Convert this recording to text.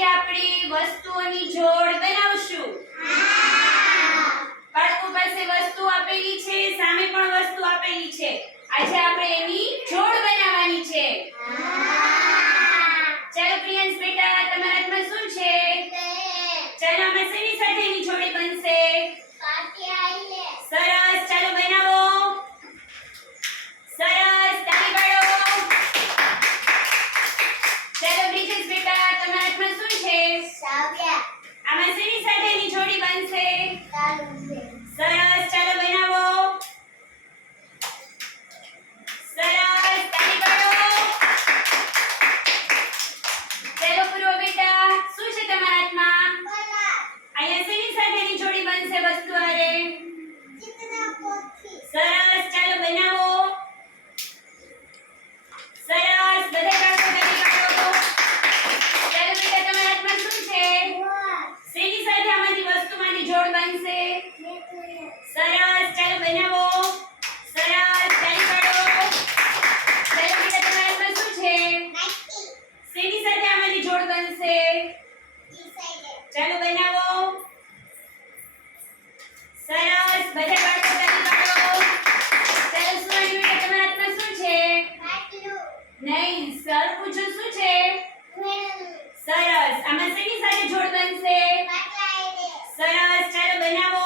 આજે આપણે વસ્તુઓની જોડ બનાવશું. બાળકો પાસે વસ્તુ આપેલી છે, સામે પણ વસ્તુ આપેલી છે. આજે આપણે એની જોડ બનાવવાની છે. ચાલો પ્રિયાંશ બેટા, તમારા હાથમાં શું છે? ચાલો આમાં શેની સાથે એની જોડી બનશે? સરસ, ચાલો બનાવો. સરસ, તાળી પાડો. ચાલો બ્રિજેશ બેટા, તમારા હાથમાં શું છે? આમાં શેની સાથે એની જોડી બનશે? સરસ, ચાલો બનાવો. સરસ, તાળી પાડો. ચાલો પૂર્વ બેટા, શું છે તમારા હાથમાં? અહીંયા શેની સાથે એની જોડી બનશે વસ્તુ હારે? સરસ, ચાલો બનાવો. સરસ, બધા બાળકો તાળી પાડો. ચાલો બેટા, તમારા હાથમાં શું છે? શેની સાથે આમાંથી વસ્તુમાંથી જોડ બનશે? સરસ, ચાલો બનાવો. સરસ, તાળી પાડો. ચાલો બેટા, તમારા હાથમાં શું છે? શેની સાથે આમાંથી જોડ બનશે? ચાલો બનાવો. સરસ, બધા બાળકો તાળી પાડો. ચાલો સુવર્ણી બેટા, તમારા હાથમાં શું છે? નહીં, સર પૂછો શું છે? સરસ, આમાં શેની સાથે જોડ બનશે? સરસ, ચાલો બનાવો.